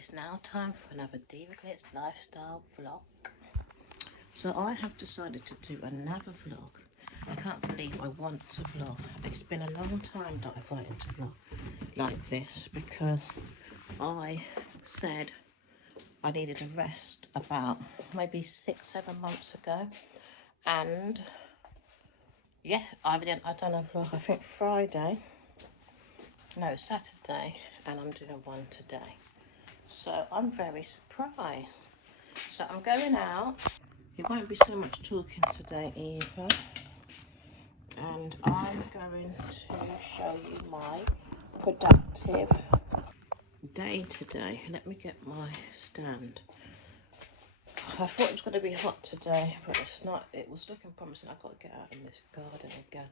It's now time for another Diva Glitz lifestyle vlog. So I have decided to do another vlog. I can't believe I want to vlog. It's been a long time that I've wanted to vlog like this because I said I needed a rest about maybe 6-7 months ago, and yeah, I've done a vlog, I think Saturday, and I'm doing one today. So I'm very surprised. So I'm going out. It won't be so much talking today either. And I'm going to show you my productive day today. Let me get my stand. I thought it was going to be hot today, but it's not. It was looking promising. I've got to get out in this garden again.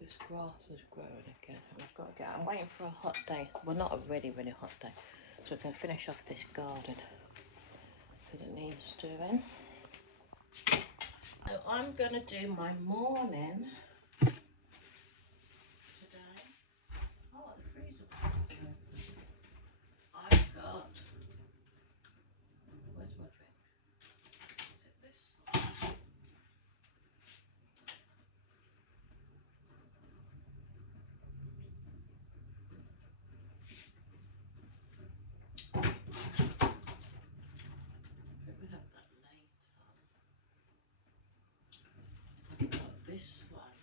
This grass is growing again. I've got to get out. I'm waiting for a hot day. Well, not a really, really hot day. So I can finish off this garden because it needs doing. So I'm going to do my morning today. Oh, the freezer. I've got, where's my drink? Is it this? I think we have that later. I've got this one.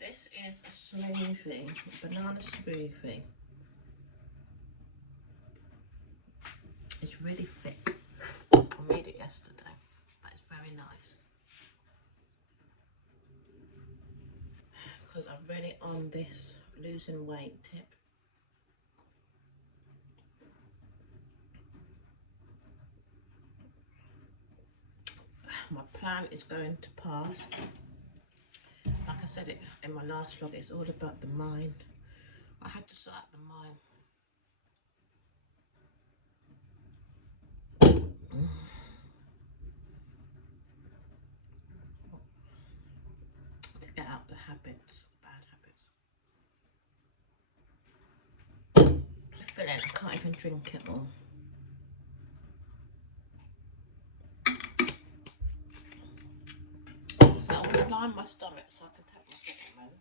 This is a smoothie, a banana smoothie. It's really thick. I made it yesterday, but it's very nice. Because I'm really on this losing weight tip. My plan is going to pass. Like I said it in my last vlog, it's all about the mind. I had to sort out the mind. To get out the habits, the bad habits. I feel it, I can't even drink it all. So I want to line my stomach so I can take my vitamin.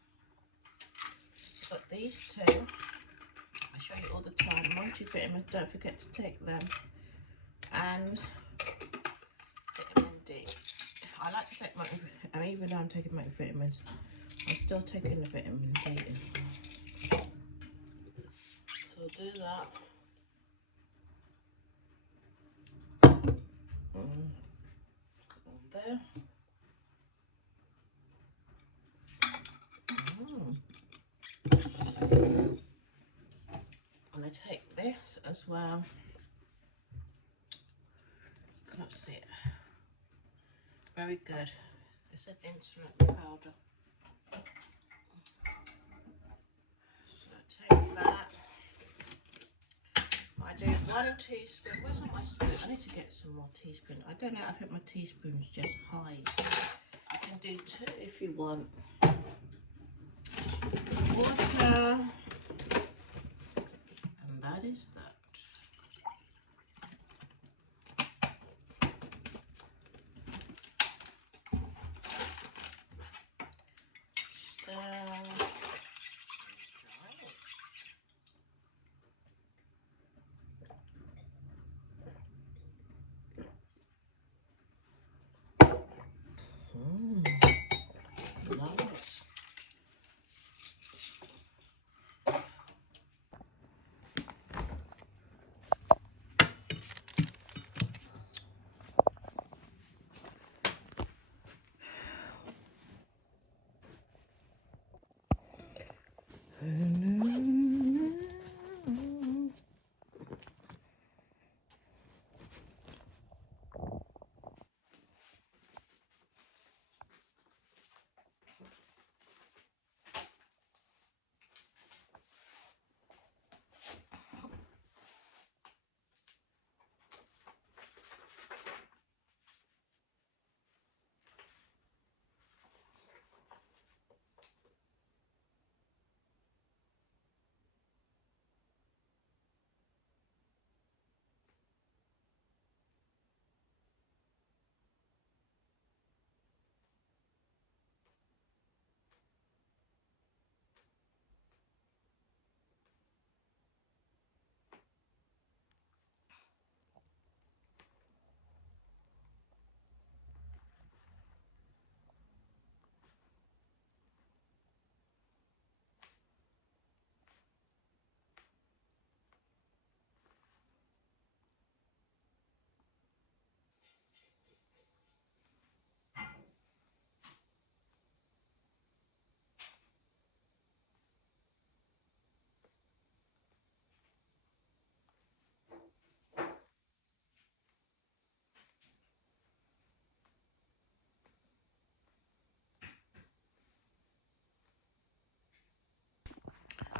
I've got these two. I show you all the time. Multivitamins, don't forget to take them. And vitamin D. I like to take multivitamins, even though I'm taking multivitamins, I'm still taking the vitamin D. So I'll do that. On there. And I take this as well. Can't see it. Very good. It's an insulin powder. So take that. I do 1 teaspoon. Where's all my spoon? I need to get some more teaspoon. I don't know. I think my teaspoon's just high. I can do 2 if you want. Water. And that is that. Nice.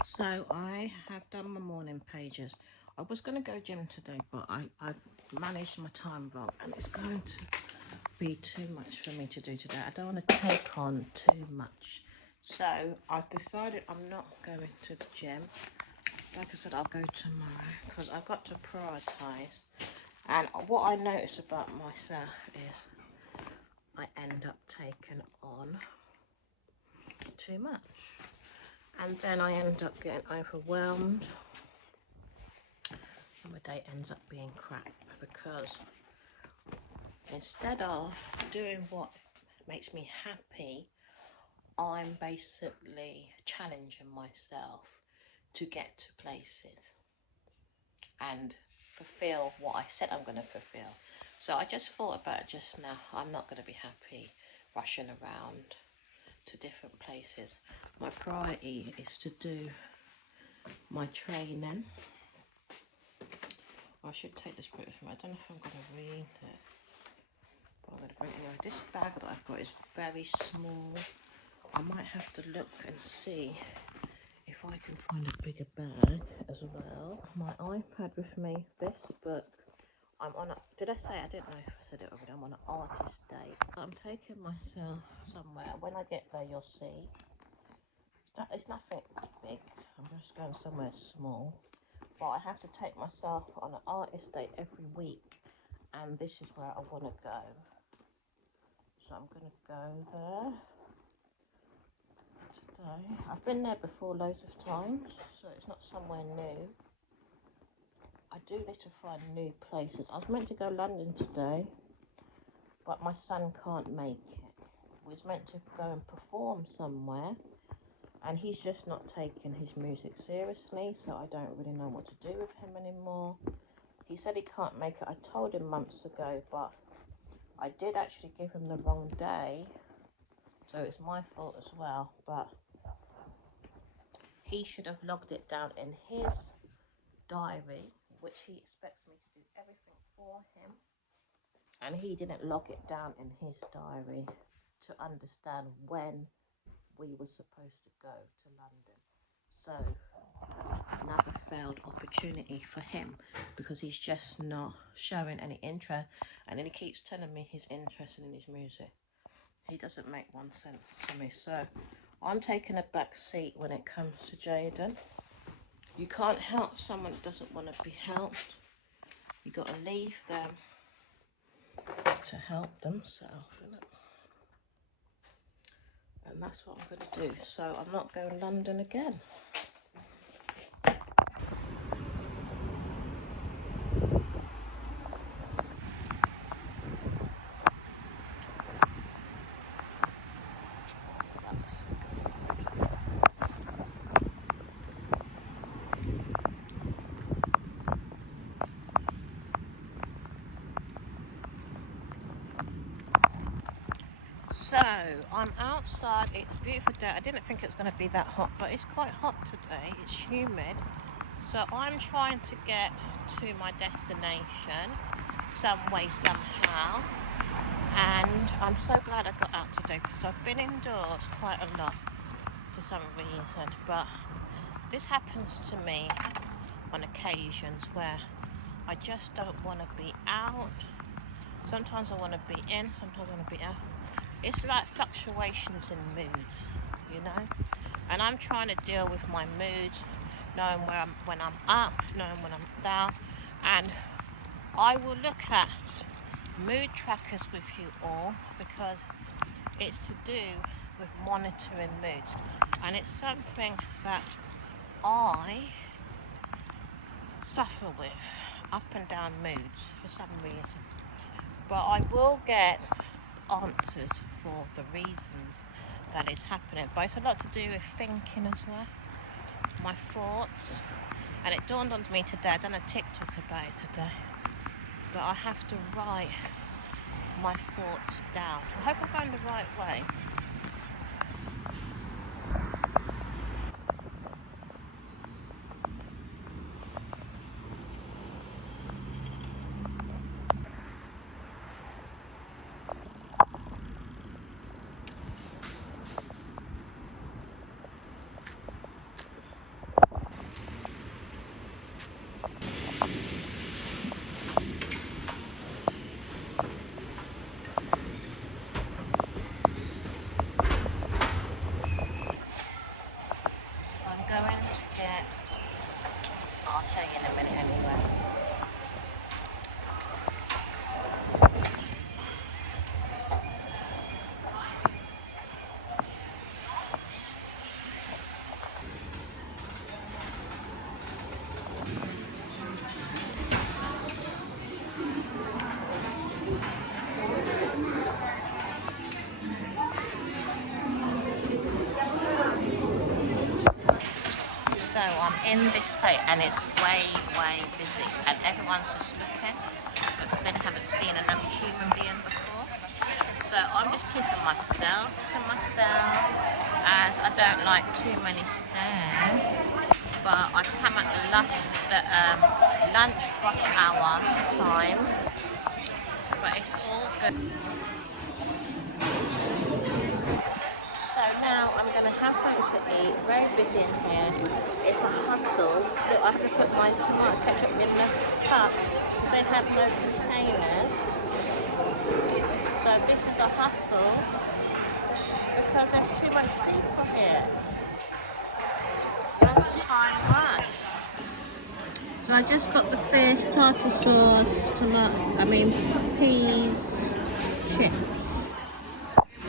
So I have done my morning pages. I was going to go gym today, but I've managed my time wrong, and it's going to be too much for me to do today. I don't want to take on too much. So I've decided I'm not going to the gym. Like I said, I'll go tomorrow because I've got to prioritise. And what I notice about myself is I end up taking on too much. And then I end up getting overwhelmed. And my day ends up being crap because instead of doing what makes me happy, I'm basically challenging myself to get to places and fulfill what I said I'm going to fulfill. So I just thought about it just now. I'm not going to be happy rushing around to different places. My priority is to do my training. I should take this book with me. I don't know if I'm going to read it, but I'm going to bring it anyway. This bag that I've got is very small. I might have to look and see if I can find a bigger bag as well. My iPad with me, this book. I'm on a, did I say, I didn't know if I said it already, I'm on an artist date. I'm taking myself somewhere. When I get there, you'll see. It's nothing big. I'm just going somewhere small. But I have to take myself on an artist date every week. And this is where I want to go. So I'm going to go there today. I've been there before loads of times, so it's not somewhere new. I do need to find new places. I was meant to go London today, but my son can't make it. We was meant to go and perform somewhere, and he's just not taking his music seriously, so I don't really know what to do with him anymore. He said he can't make it. I told him months ago, but I did actually give him the wrong day, so it's my fault as well, but he should have logged it down in his diary, which he expects me to do everything for him, and he didn't log it down in his diary to understand when we were supposed to go to London. So another failed opportunity for him because he's just not showing any interest, and then he keeps telling me he's interested in his music. He doesn't make one sense to me. So I'm taking a back seat when it comes to Jaden. You can't help someone that doesn't want to be helped. You got to leave them to help themselves, innit? And that's what I'm going to do. So I'm not going to London again. So I'm outside. It's a beautiful day. I didn't think it was going to be that hot, but it's quite hot today. It's humid. So I'm trying to get to my destination some way, somehow. And I'm so glad I got out today because I've been indoors quite a lot for some reason. But this happens to me on occasions where I just don't want to be out. Sometimes I want to be in, sometimes I want to be out. It's like fluctuations in moods, you know? And I'm trying to deal with my moods, knowing when I'm up, knowing when I'm down. And I will look at mood trackers with you all because it's to do with monitoring moods. And it's something that I suffer with, up and down moods for some reason. But I will get answers for the reasons that is happening. But it's a lot to do with thinking as well, my thoughts. And it dawned on me today, I done a TikTok about it today, but I have to write my thoughts down. I hope I'm going the right way. So I'm in this place and it's way busy and everyone's just looking because they haven't seen another human being before. So I'm just keeping myself to myself as I don't like too many stares. But I've come at the lunch rush hour time, but it's all good. So now I'm going to have something to eat. Very busy in here. It's a hustle. Look, I have to put my tomato ketchup in the cup because they have no containers. So this is a hustle because there's too much people here. Lunchtime rush. So I just got the fish, tartar sauce, peas, chips.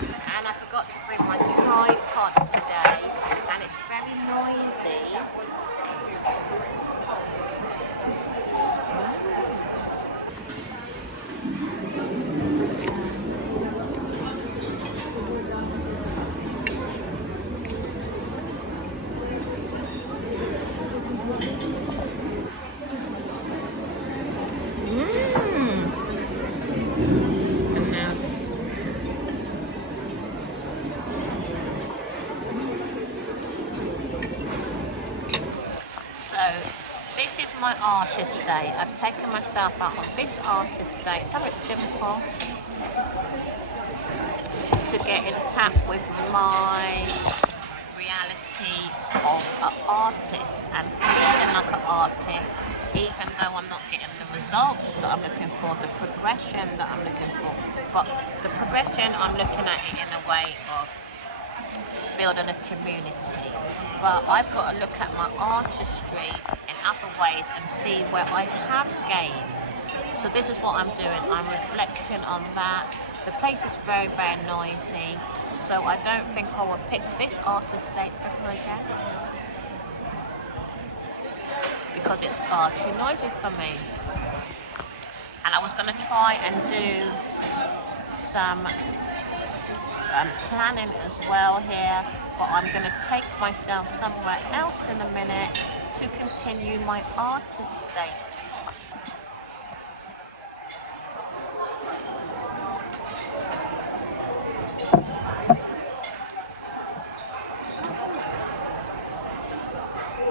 And I forgot to bring my tripod today, and it's very noisy. This is my artist day. I've taken myself out on this artist day, something simple to get in tap with my reality of an artist and feeling like an artist, even though I'm not getting the results that I'm looking for, the progression that I'm looking for. But the progression, I'm looking at it in a way of building a community. But I've got to look at my artistry in other ways and see where I have gained. So this is what I'm doing. I'm reflecting on that. The place is very noisy, so I don't think I will pick this artist day ever again because it's far too noisy for me. And I was going to try and do some planning as well here, but I'm going to take myself somewhere else in a minute to continue my artist date.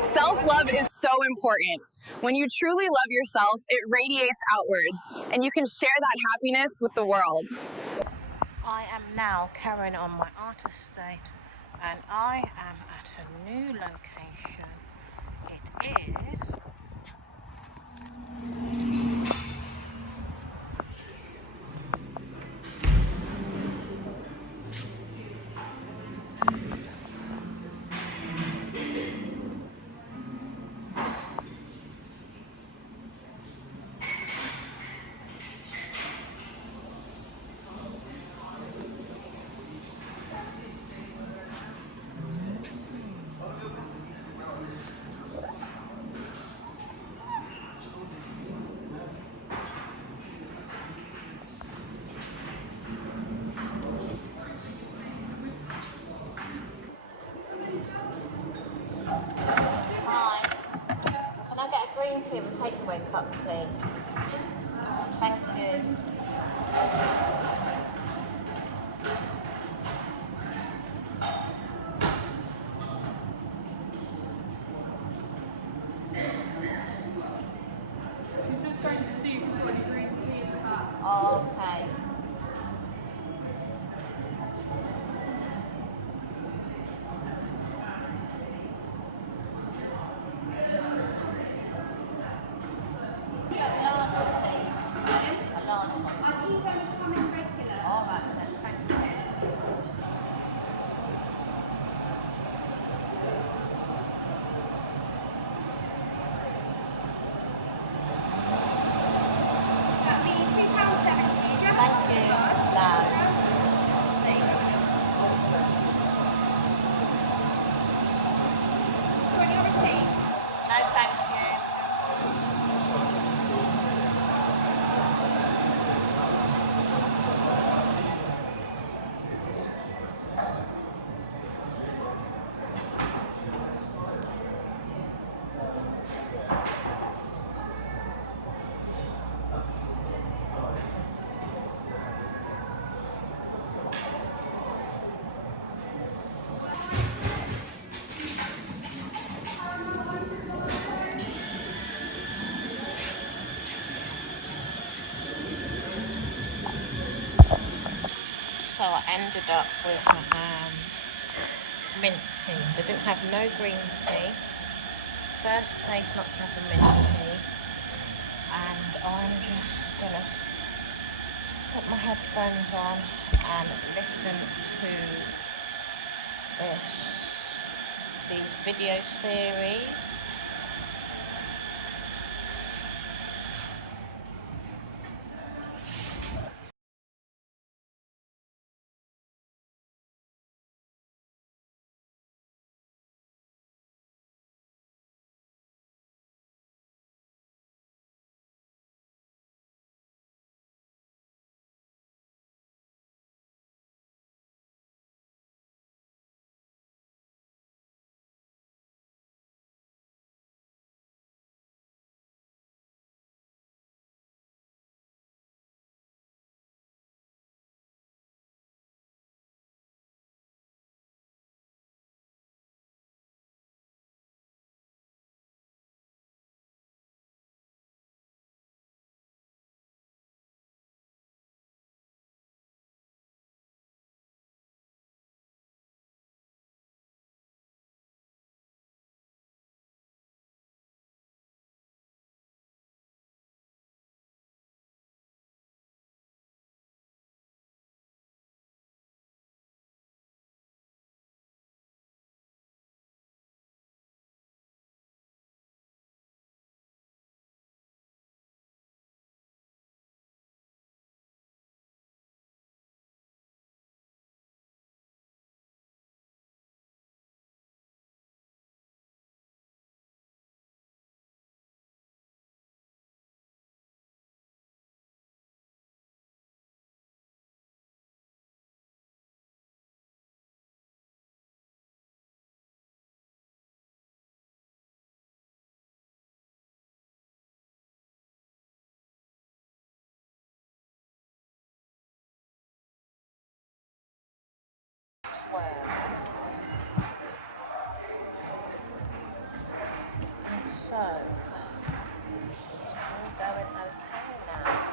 Self-love is so important. When you truly love yourself, it radiates outwards, and you can share that happiness with the world. I am now carrying on my artist date, and I am at a new location. It is green tea and takeaway cup, please. Thank you. She's just going to see for the green tea in the cup. Oh, okay. A large one. Our tea time is coming ready. ended up with mint tea. They didn't have no green tea. First place not to have a mint tea. And I'm just gonna put my headphones on and listen to these video series. And so, it's all going okay now.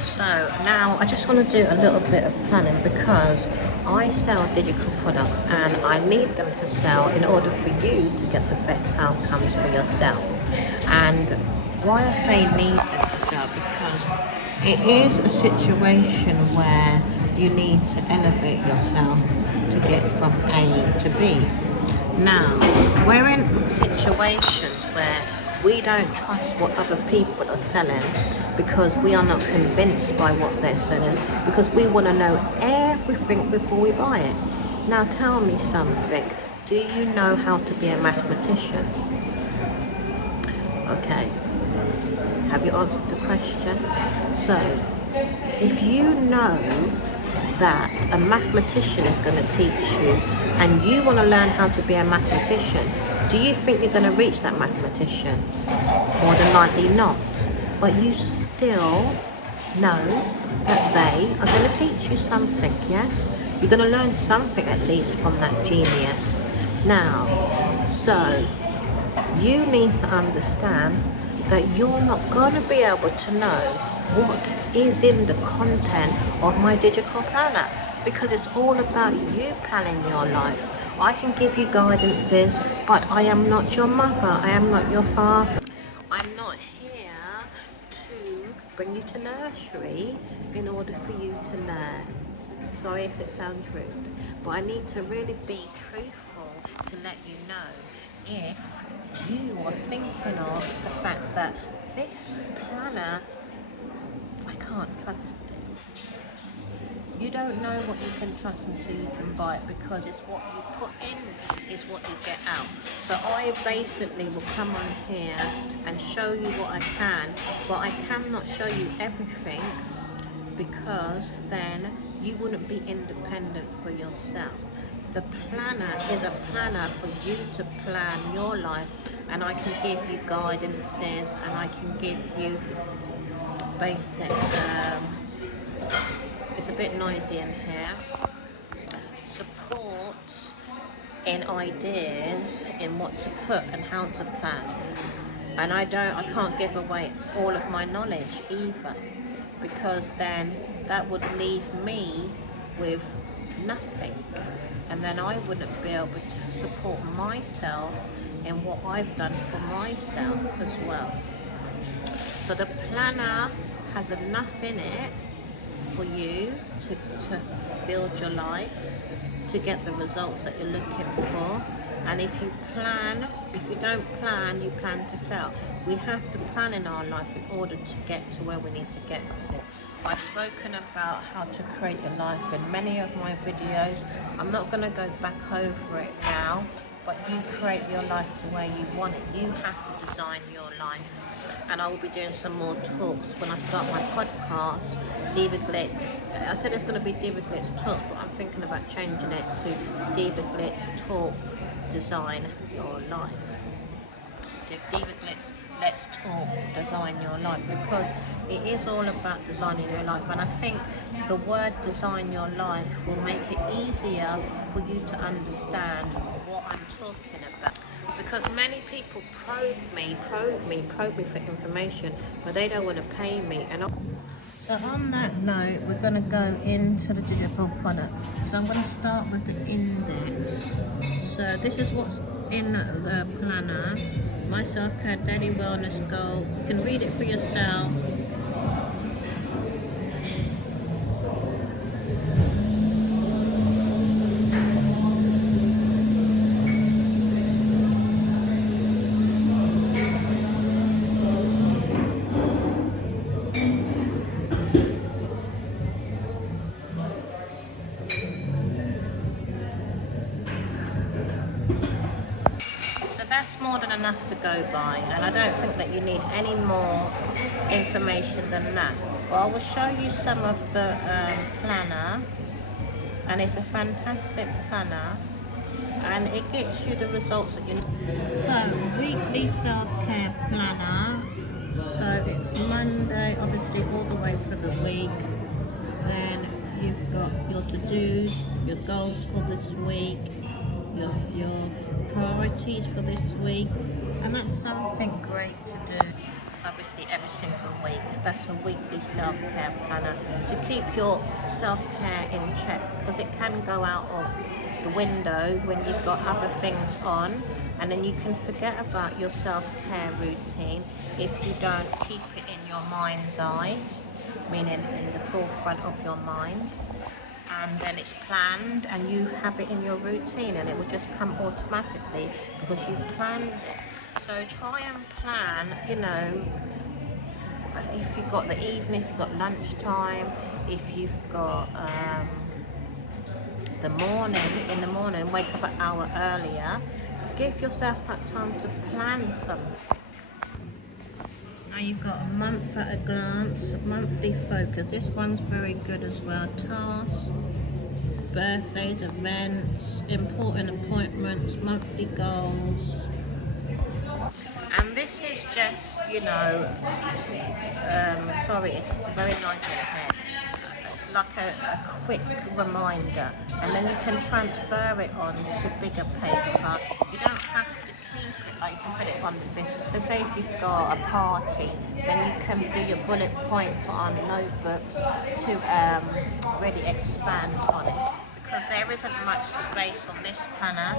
So now I just want to do a little bit of planning because I sell digital products and I need them to sell in order for you to get the best outcomes for yourself. And Why I say need them to sell, because it is a situation where you need to elevate yourself to get from A to B. Now, we're in situations where we don't trust what other people are selling because we are not convinced by what they're selling, because we want to know everything before we buy it. Now tell me something. Do you know how to be a mathematician? Okay. Have you answered the question? So, if you know that a mathematician is going to teach you and you want to learn how to be a mathematician, do you think you're going to reach that mathematician? More than likely not. But you still know that they are going to teach you something, yes? You're going to learn something at least from that genius. Now, so you need to understand that you're not going to be able to know what is in the content of my digital planner, because it's all about you planning your life. I can give you guidances, but I am not your mother, I am not your father. I'm not here to bring you to nursery in order for you to learn. Sorry if it sounds rude, but I need to really be truthful to let you know if you are thinking of the fact that this planner, I can't trust it. You don't know what you can trust until you can buy it, because it's what you put in is what you get out. So I basically will come on here and show you what I can, but I cannot show you everything, because then you wouldn't be independent for yourself. The planner is a planner for you to plan your life, and I can give you guidances, and I can give you basic, it's a bit noisy in here, support in ideas in what to put and how to plan. And I can't give away all of my knowledge either, because then that would leave me with nothing, and then I wouldn't be able to support myself in what I've done for myself as well. So the planner has enough in it for you to build your life, to get the results that you're looking for. And if you don't plan, you plan to fail. We have to plan in our life in order to get to where we need to get to. I've spoken about how to create your life in many of my videos. I'm not going to go back over it now, but you create your life the way you want it. You have to design your life. And I will be doing some more talks when I start my podcast, Diva Glitz. I said it's going to be Diva Glitz Talks, but I'm thinking about changing it to Diva Glitz Talk, Design Your Life. Diva Glitz, let's talk, design your life, because it is all about designing your life. And I think the word design your life will make it easier for you to understand what I'm talking about. Because many people probe me for information, but they don't want to pay me. So on that note, we're going to go into the digital product. So I'm going to start with the index. So this is what's in the planner. My self-care daily wellness goal. You can read it for yourself. That's more than enough to go by, and I don't think that you need any more information than that. But I will show you some of the planner, and it's a fantastic planner, and it gets you the results that you need. So, weekly self-care planner. So it's Monday, obviously all the way for the week. Then you've got your to-dos, your goals for this week, your priorities for this week, and that's something great to do obviously every single week. That's a weekly self-care planner to keep your self-care in check, because it can go out of the window when you've got other things on, And then you can forget about your self-care routine if you don't keep it in your mind's eye, meaning in the forefront of your mind. And then it's planned and you have it in your routine, and it will just come automatically because you've planned it. So try and plan, you know, if you've got the evening, if you've got lunchtime, if you've got the morning, in the morning, wake up an hour earlier. Give yourself that time to plan something. Now you've got a month at a glance, monthly focus. This one's very good as well. Tasks, birthdays, events, important appointments, monthly goals. And this is just, you know, sorry, it's very nice in here. Like a quick reminder, and then you can transfer it on to bigger paper. You don't have to keep it, like you can put it on the big. So say if you've got a party, then you can do your bullet points on notebooks to really expand on it, because there isn't much space on this planner,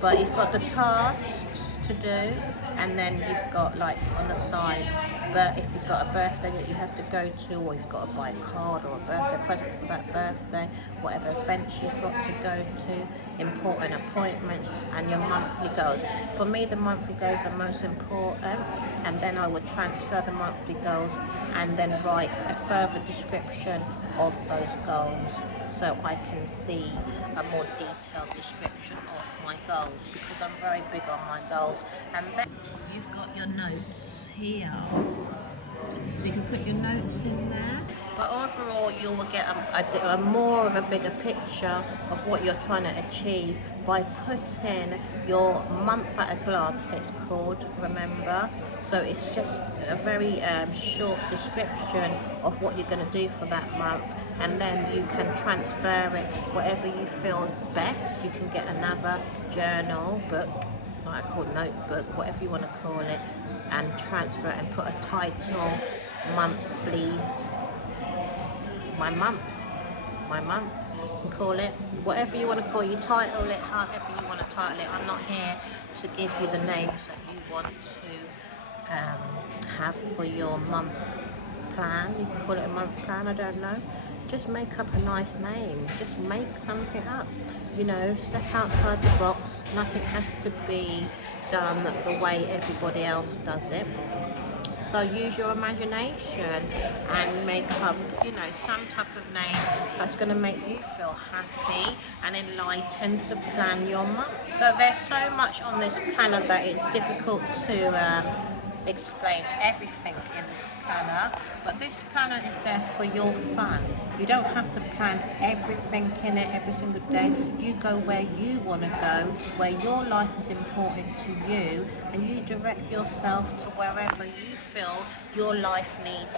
but you've got the tasks to do, and then you've got, like, on the side, but if you've got a birthday that you have to go to, or you've got to buy a card or a birthday present for that birthday, whatever events you've got to go to, important appointments, and your monthly goals. For me, the monthly goals are most important, and then I would transfer the monthly goals and then write a further description of those goals, so I can see a more detailed description of my goals, because I'm very big on my goals. And then you've got your notes here, so you can put your notes in there. But overall, you will get a more of a bigger picture of what you're trying to achieve by putting your month at a glance, it's called, remember. So it's just a very short description of what you're going to do for that month, and then you can transfer it whatever you feel best. You can get another journal, book, like I call notebook, whatever you want to call it, and transfer it and put a title, monthly, my month, you can call it whatever you want to call it. You title it however you want to title it. I'm not here to give you the names that you want to have for your month plan. You can call it a month plan, I don't know. Just make up a nice name. Just make something up. You know, step outside the box. Nothing has to be done the way everybody else does it. So use your imagination and make up, you know, some type of name that's going to make you feel happy and enlightened to plan your month. So there's so much on this planner that it's difficult to explain everything in this planner, but this planner is there for your fun. You don't have to plan everything in it every single day. You go where you want to go, where your life is important to you, and you direct yourself to wherever you feel your life needs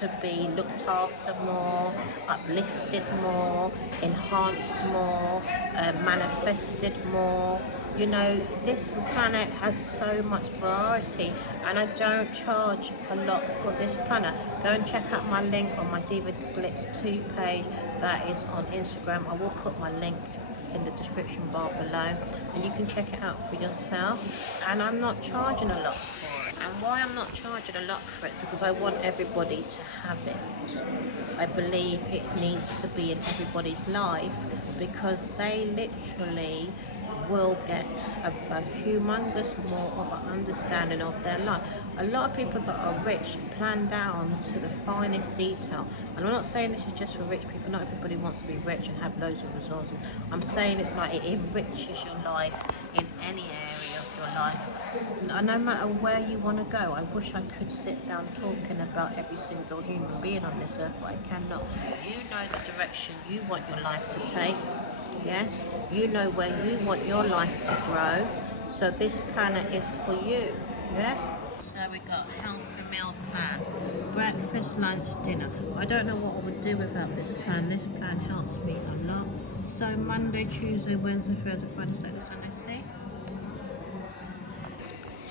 to be looked after more, uplifted more, enhanced more, manifested more. You know, this planet has so much variety, and I don't charge a lot for this planner. Go and check out my link on my Diva Glitz 2 page that is on Instagram. I will put my link in the description bar below, and you can check it out for yourself. And I'm not charging a lot for it. And why I'm not charging a lot for it, because I want everybody to have it. I believe it needs to be in everybody's life, because they literally will get a humongous more of an understanding of their life. A lot of people that are rich plan down to the finest detail, and I'm not saying this is just for rich people. Not everybody wants to be rich and have loads of resources. I'm saying it's like it enriches your life in any area of your life, no matter where you want to go. I wish I could sit down talking about every single human being on this earth, but I cannot. You know the direction you want your life to take. Yes, you know where you want your life to grow, so this planner is for you. Yes, so we got healthy meal plan, breakfast, lunch, dinner. I don't know what I would do without this plan. This plan helps me a lot. So Monday, Tuesday, Wednesday, Thursday, Friday, Saturday, Sunday, see?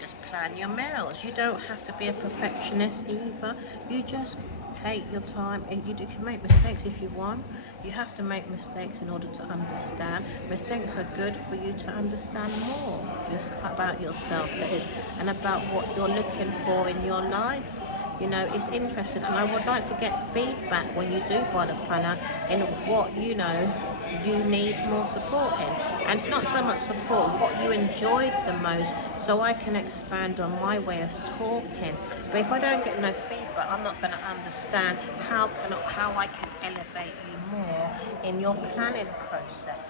Just plan your meals. You don't have to be a perfectionist either. You just take your time. You can make mistakes if you want. You have to make mistakes in order to understand. Mistakes are good for you to understand more just about yourself, that is, and about what you're looking for in your life. You know, it's interesting, and I would like to get feedback when you do buy the planner in what you need more support in. And it's not so much support, what you enjoyed the most, so I can expand on my way of talking. But if I don't get no feedback, I'm not going to understand how I can elevate you more in your planning process.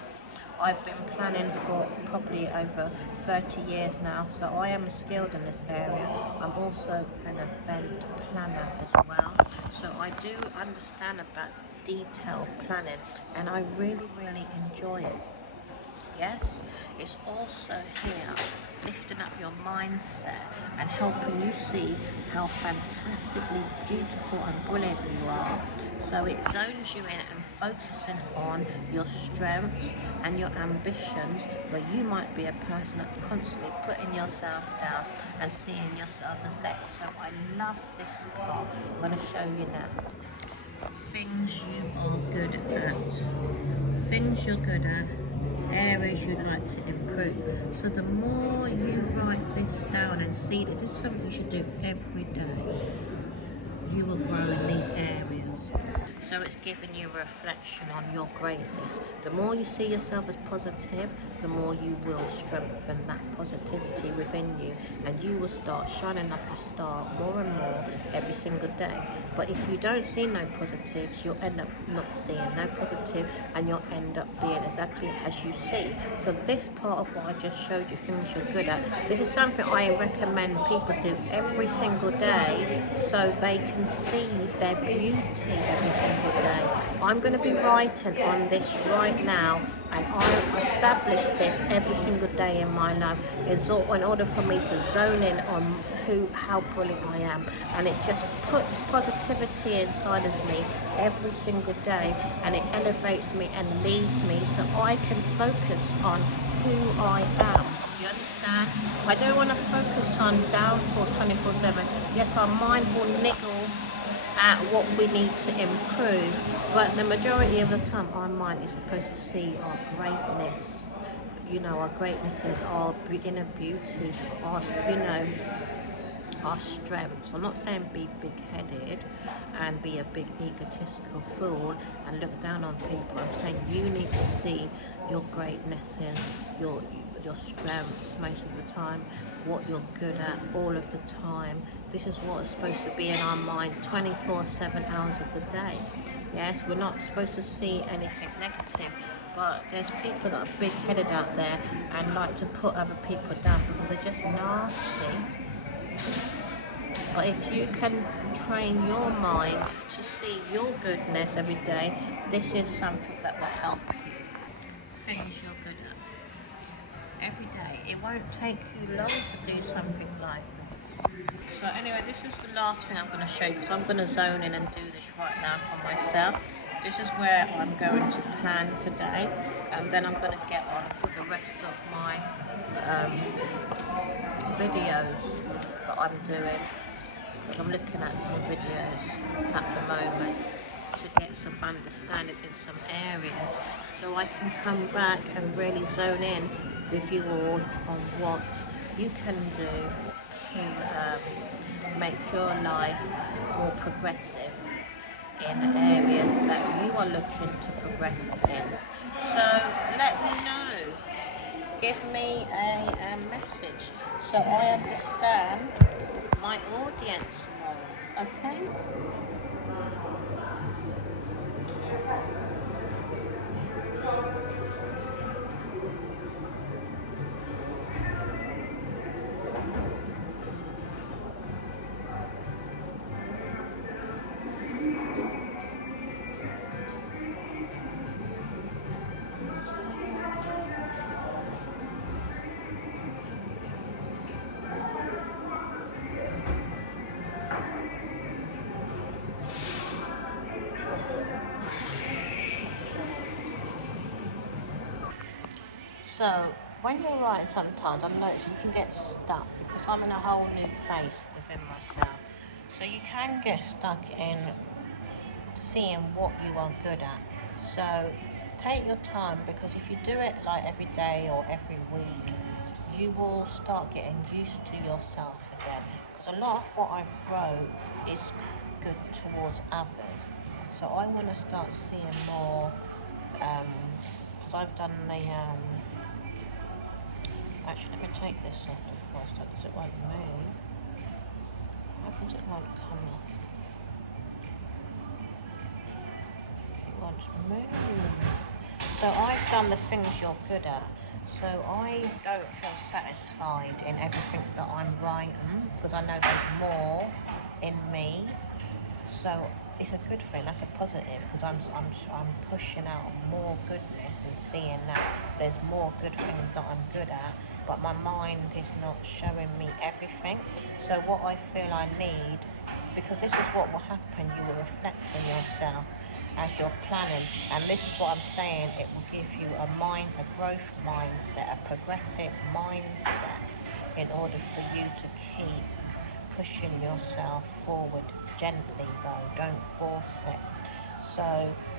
I've been planning for probably over 30 years now, so I am skilled in this area. I'm also an event planner as well, so I do understand about detailed planning, and I really enjoy it. Yes, it's also here lifting up your mindset and helping you see how fantastically beautiful and brilliant you are. So it zones you in and focusing on your strengths and your ambitions, where you might be a person that's constantly putting yourself down and seeing yourself as less. So I love this part. I'm going to show you now. Things you are good at. Things you're good at, areas you'd like to improve. So the more you write this down and see this is something you should do every day, you will grow in these areas. So it's giving you a reflection on your greatness. The more you see yourself as positive, the more you will strengthen that positivity within you, and you will start shining like a star more and more every single day. But if you don't see no positives, you'll end up not seeing no positive, and you'll end up being exactly as you see. So this part of what I just showed you, things you're good at, this is something I recommend people do every single day, so they can see their beauty every single day. I'm going to be writing on this right now, and I establish this every single day in my life in order for me to zone in on how brilliant I am, and it just puts positivity inside of me every single day, and it elevates me and leads me so I can focus on who I am. You understand? I don't want to focus on downfalls 24/7. Yes, our mind will niggle at what we need to improve, but the majority of the time our mind is supposed to see our greatness. You know, our greatness is our inner beauty, our strengths. I'm not saying be big-headed and be a big egotistical fool and look down on people. I'm saying you need to see your greatnesses, your strengths most of the time, what you're good at all of the time. This is what is supposed to be in our mind 24/7 hours of the day. Yes, we're not supposed to see anything negative, but there's people that are big-headed out there and like to put other people down because they're just nasty. But if you can train your mind to see your goodness every day, this is something that will help you. Things you're good at every day. It won't take you long to do something like this. So anyway, this is the last thing I'm going to show you, because I'm going to zone in and do this right now for myself. This is where I'm going to plan today, and then I'm going to get on with the rest of my videos that I'm doing. I'm looking at some videos at the moment to get some understanding in some areas, so I can come back and really zone in with you all on what you can do to make your life more progressive in areas that you are looking to progress in. So let me know. Give me a message so I understand my audience more, okay? So when you're writing, sometimes I've noticed you can get stuck because I'm in a whole new place within myself. So you can get stuck in seeing what you are good at. So take your time, because if you do it like every day or every week, you will start getting used to yourself again. Because a lot of what I've wrote is good towards others. So I want to start seeing more, because I've done the, actually let me take this off before I start, because it won't move. How comes it won't come off? It won't move. So I've done the things you're good at. So I don't feel satisfied in everything that I'm writing, because I know there's more in me. So it's a good thing. That's a positive, because I'm pushing out more goodness and seeing that there's more good things that I'm good at, but my mind is not showing me everything. So what I feel I need, because this is what will happen, you will reflect on yourself as you're planning, and this is what I'm saying, it will give you a growth mindset, a progressive mindset, in order for you to keep pushing yourself forward gently though, don't force it. So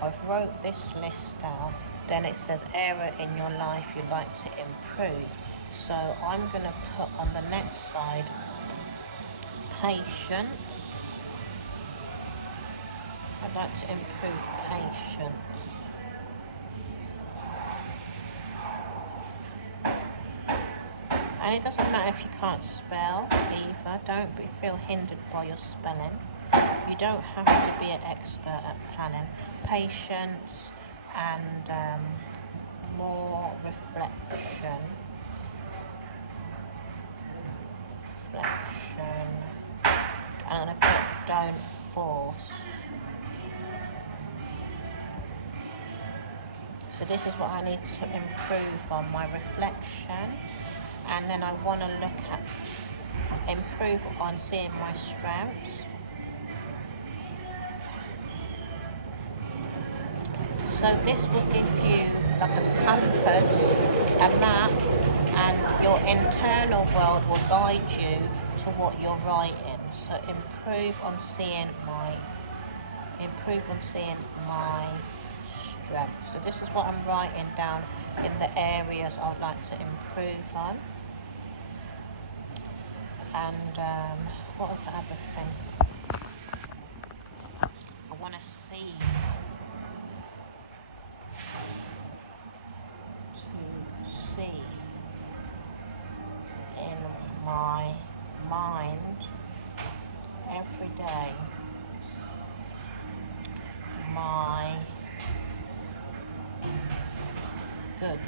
I've wrote this list down, then it says area in your life you'd like to improve. So I'm going to put on the next side patience. I'd like to improve patience. And it doesn't matter if you can't spell either, don't feel hindered by your spelling. You don't have to be an expert at planning. Patience and more reflection. And I'm going to put don't force. So this is what I need to improve on, my reflection. And then I want to look at, improve on seeing my strengths. So this will give you like a compass, a map, and your internal world will guide you to what you're writing. So improve on seeing my strengths. So this is what I'm writing down in the areas I would like to improve on. And what was the other thing? I want to see in my mind every day my goods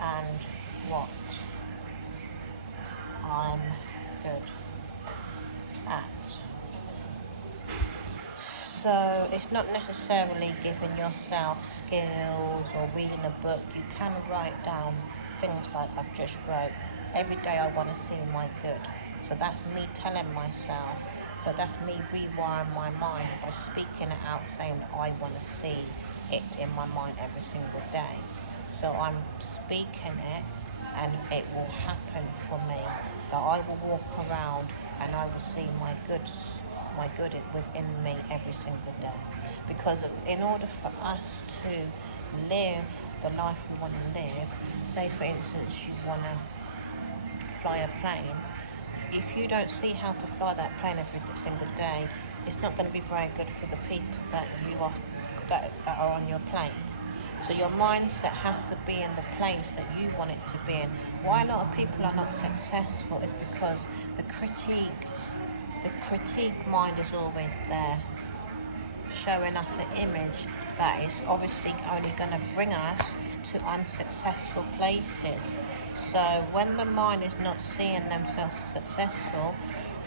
and what I'm good at. So it's not necessarily giving yourself skills or reading a book. You can write down things like I've just wrote. Every day I want to see my good. So that's me telling myself. So that's me rewiring my mind by speaking it out, saying that I want to see it in my mind every single day. So I'm speaking it, and it will happen for me. That I will walk around and I will see my good within me every single day. Because in order for us to live the life we want to live, say for instance you want to fly a plane, if you don't see how to fly that plane every single day, it's not going to be very good for the people that are on your plane. So your mindset has to be in the place that you want it to be in. Why a lot of people are not successful is because the critique mind is always there, showing us an image that is obviously only going to bring us to unsuccessful places. So when the mind is not seeing themselves successful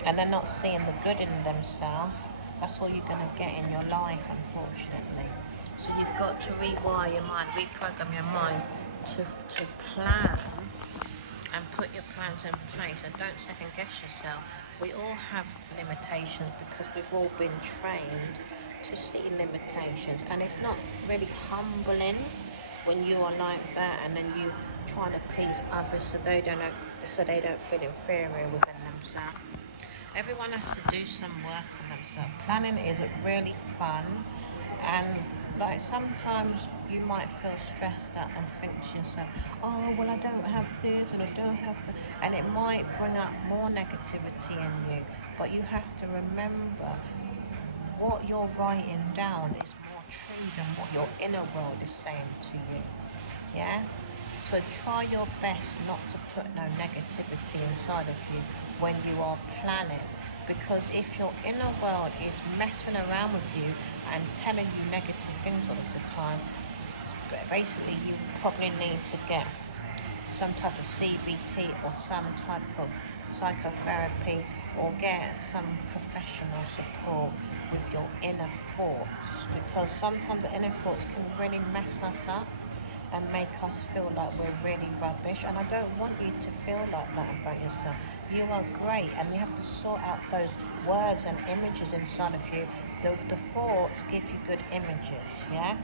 and they're not seeing the good in themselves, that's all you're going to get in your life, unfortunately. So you've got to rewire your mind, reprogram your mind to plan and put your plans in place, and don't second guess yourself. We all have limitations because we've all been trained to see limitations, and it's not really humbling when you are like that and then you trying to please others so they don't feel inferior within themselves. Everyone has to do some work on themselves. Planning is really fun, and like sometimes you might feel stressed out and think to yourself, oh well, I don't have this and I don't have that, and it might bring up more negativity in you. But you have to remember what you're writing down is more true than what your inner world is saying to you. Yeah? So try your best not to put no negativity inside of you when you are planning. Because if your inner world is messing around with you and telling you negative things all of the time, basically you probably need to get some type of CBT or some type of psychotherapy, or get some professional support with your inner thoughts, because sometimes the inner thoughts can really mess us up and make us feel like we're really rubbish, and I don't want you to feel like that about yourself. You are great, and you have to sort out those words and images inside of you. The thoughts give you good images, yeah?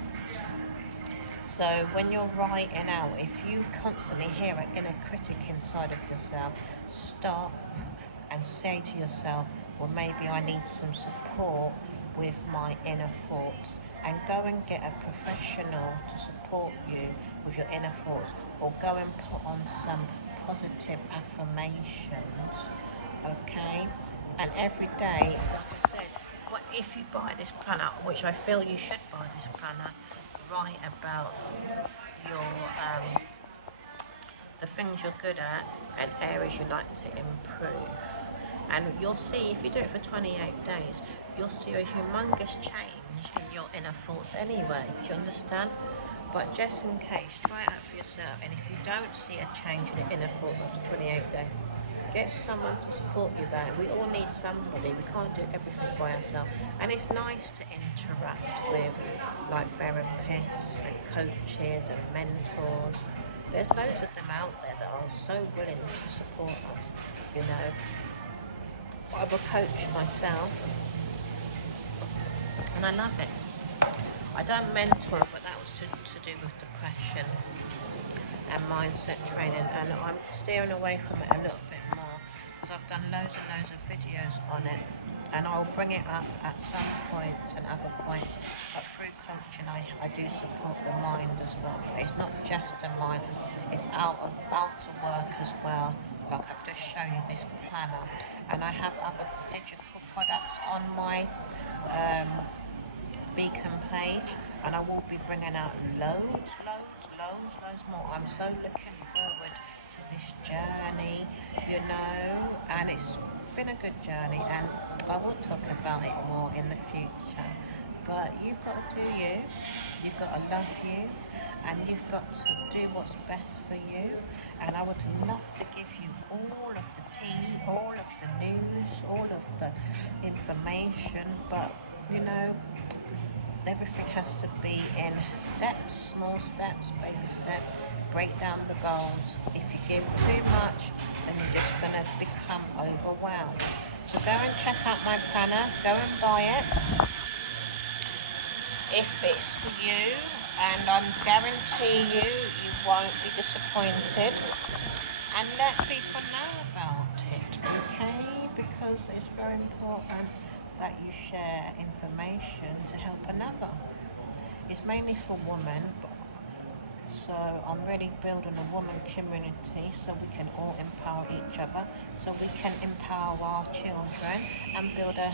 So when you're writing out, if you constantly hear an inner critic inside of yourself, stop and say to yourself, well, maybe I need some support with my inner thoughts, and go and get a professional to support you with your inner thoughts, or go and put on some positive affirmations, okay? And every day, like I said, what if you buy this planner, which I feel you should buy this planner, write about your the things you're good at and areas you like to improve. And you'll see, if you do it for 28 days, you'll see a humongous change in your inner thoughts anyway. Do you understand? But just in case, try it out for yourself. And if you don't see a change in your inner thoughts after 28 days, get someone to support you there. We all need somebody. We can't do everything by ourselves. And it's nice to interact with like therapists and coaches and mentors. There's loads of them out there that are so willing to support us, you know. I'm a coach myself and I love it. I don't mentor, but that was to do with depression and mindset training, and I'm steering away from it a little bit more because I've done loads and loads of videos on it, and I'll bring it up at some point and other points. But through coaching, I do support the mind as well. It's not just the mind, it's outer work as well. Like I've just shown you this planner, and I have other digital products on my Beacon page, and I will be bringing out loads more. I'm so looking forward to this journey, you know, and it's been a good journey, and I will talk about it more in the future. But you've got to do you, you've got to love you, and you've got to do what's best for you. And I would love to give you all of the tea, all of the news, all of the information, but you know, everything has to be in steps, small steps, baby steps. Break down the goals. If you give too much, then you're just going to become overwhelmed. So go and check out my planner. Go and buy it if it's for you, and I guarantee you, you won't be disappointed. And let people know about it, okay? Because it's very important that you share information to help another. It's mainly for women, so I'm really building a woman community so we can all empower each other, so we can empower our children and build a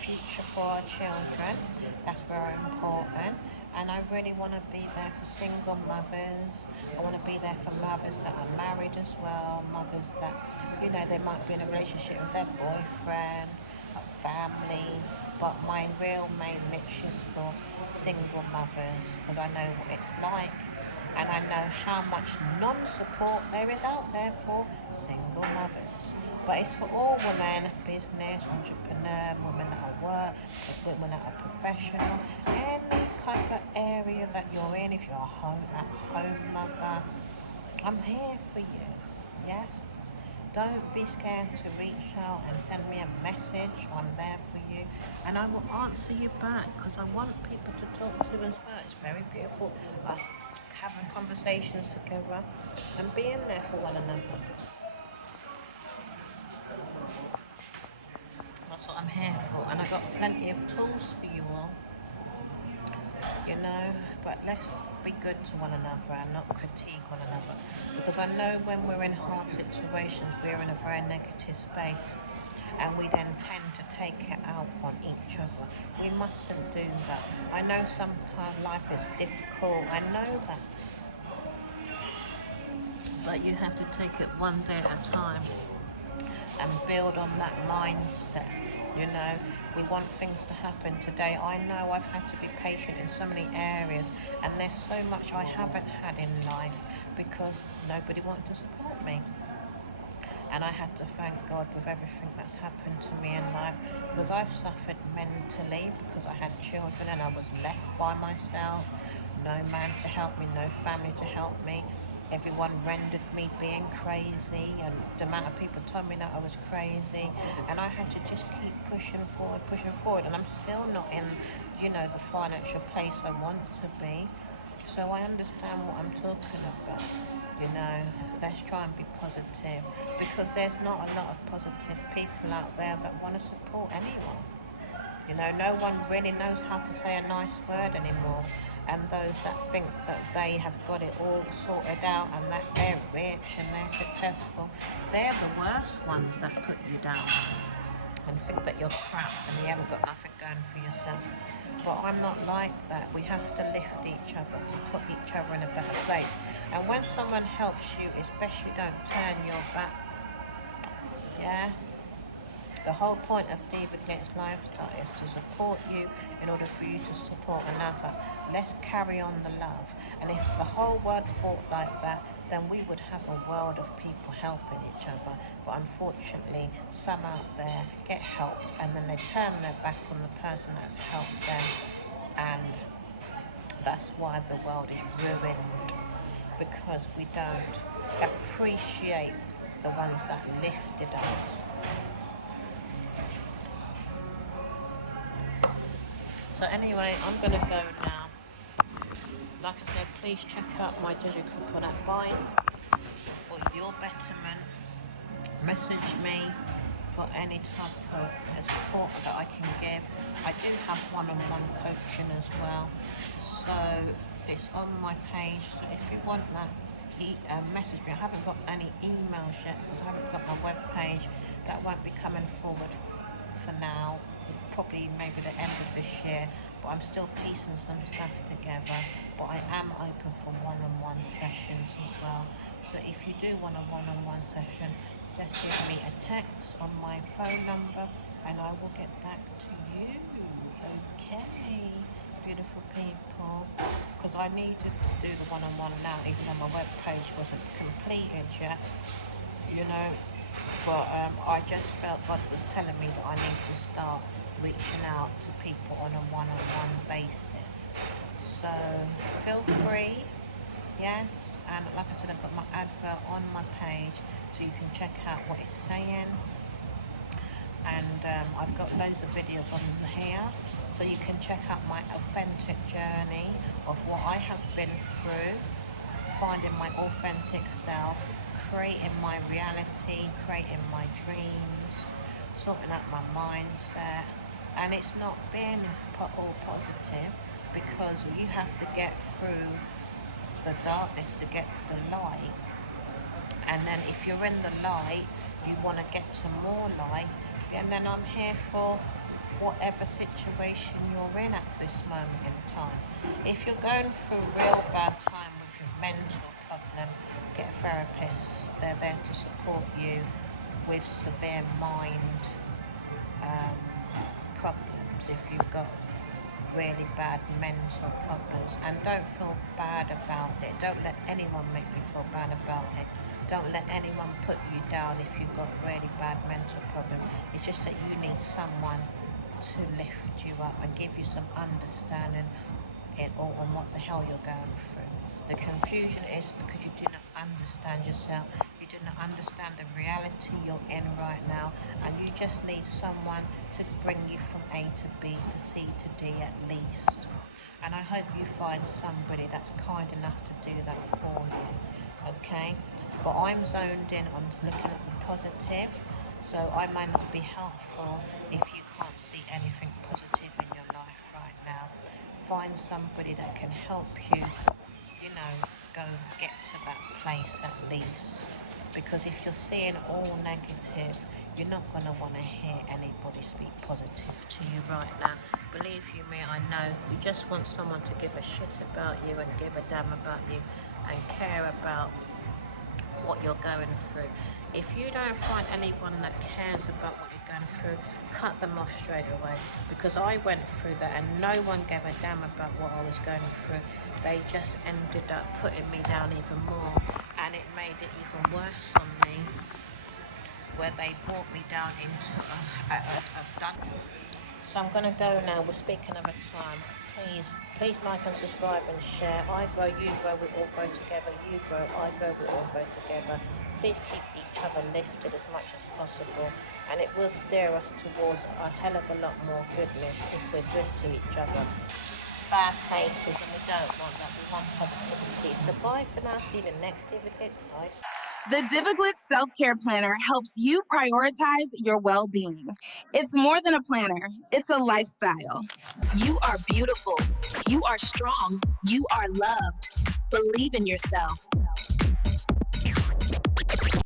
future for our children. That's very important. And I really want to be there for single mothers. I want to be there for mothers that are married as well, mothers that, they might be in a relationship with their boyfriend, families, but my real main niche is for single mothers, because I know what it's like, and I know how much non-support there is out there for single mothers. But it's for all women, business, entrepreneur, women that are work, women that are professional, any kind of area that you're in. If you're at home mother, I'm here for you. Yes. Don't be scared to reach out and send me a message. I'm there for you, and I will answer you back, because I want people to talk to as well. It's very beautiful, us having conversations together and being there for one another. that's what I'm here for, and I've got plenty of tools for you all, you know. But let's be good to one another and not critique one another, because I know when we're in hard situations we're in a very negative space, and we then tend to take it out on each other. We mustn't do that. I know sometimes life is difficult, I know that, but you have to take it one day at a time and build on that mindset. You know, we want things to happen today. I know I've had to be patient in so many areas, and there's so much I haven't had in life because nobody wanted to support me. And I had to thank God with everything that's happened to me in life, because I've suffered mentally because I had children and I was left by myself. No man to help me, no family to help me. Everyone rendered me being crazy, and the amount of people told me that I was crazy, and I had to just keep pushing forward, and I'm still not in, you know, the financial place I want to be. So I understand what I'm talking about, you know. Let's try and be positive, because there's not a lot of positive people out there that want to support anyone. You know, no one really knows how to say a nice word anymore. And those that think that they have got it all sorted out and that they're rich and they're successful, they're the worst ones that put you down and think that you're crap and you haven't got nothing going for yourself. But I'm not like that. We have to lift each other to put each other in a better place. And when someone helps you, it's best you don't turn your back. Yeah? The whole point of Diva Glitz Lifestyle is to support you in order for you to support another. Let's carry on the love. And if the whole world thought like that, then we would have a world of people helping each other. But unfortunately, some out there get helped and then they turn their back on the person that's helped them. And that's why the world is ruined, because we don't appreciate the ones that lifted us. So anyway, I'm going to go now. Like I said, please check out my digital product buying for your betterment. Message me for any type of support that I can give. I do have one-on-one coaching as well. So it's on my page. So if you want that, message me. I haven't got any emails yet because I haven't got my web page. That won't be coming forward for now, probably maybe the end of this year, but I'm still piecing some stuff together. But I am open for one-on-one sessions as well. So if you do want a one-on-one session, just give me a text on my phone number and I will get back to you. Okay, beautiful people, because I needed to do the one-on-one now, even though my web page wasn't completed yet, you know. But I just felt God was telling me that I need to start reaching out to people on a one-on-one basis. So feel free, yes. And like I said, I've got my advert on my page, so you can check out what it's saying. And I've got loads of videos on here, so you can check out my authentic journey of what I have been through, finding my authentic self, creating my reality, creating my dreams, sorting out my mindset. And it's not being all positive, because you have to get through the darkness to get to the light. And then if you're in the light, you want to get to more light, and then I'm here for whatever situation you're in at this moment in time. If you're going through a real bad time with your mental problem, get a therapist. They're there to support you with severe mind problems if you've got really bad mental problems. And don't feel bad about it. Don't let anyone make you feel bad about it. Don't let anyone put you down if you've got really bad mental problem. It's just that you need someone to lift you up and give you some understanding on what the hell you're going through. The confusion is because you do not understand yourself. You do not understand the reality you're in right now, and you just need someone to bring you from A to B to C to D at least. And I hope you find somebody that's kind enough to do that for you. Okay? But I'm zoned in on looking at the positive, So I may not be helpful if you can't see anything positive in your life right now. Find somebody that can help you, go get to that place at least. Because if you're seeing all negative, you're not going to want to hear anybody speak positive to you right now. Believe you me, I know. You just want someone to give a shit about you and give a damn about you and care about what you're going through. If you don't find anyone that cares about what you're going through, cut them off straight away, because I went through that and no one gave a damn about what I was going through. They just ended up putting me down even more, and it made it even worse on me, where they brought me down into a dungeon. So I'm going to go now. We'll speak another time. Please like and subscribe and share. I grow, you grow, we all grow together. You grow, I grow, we all grow together. Please keep each other lifted as much as possible, and it will steer us towards a hell of a lot more goodness if we're good to each other. Bad places, and we don't want that. We want positivity. So bye for now. See you in the next Divaglitz live. The Divaglitz Self-Care Planner helps you prioritize your well-being. It's more than a planner, it's a lifestyle. You are beautiful. You are strong. You are loved. Believe in yourself.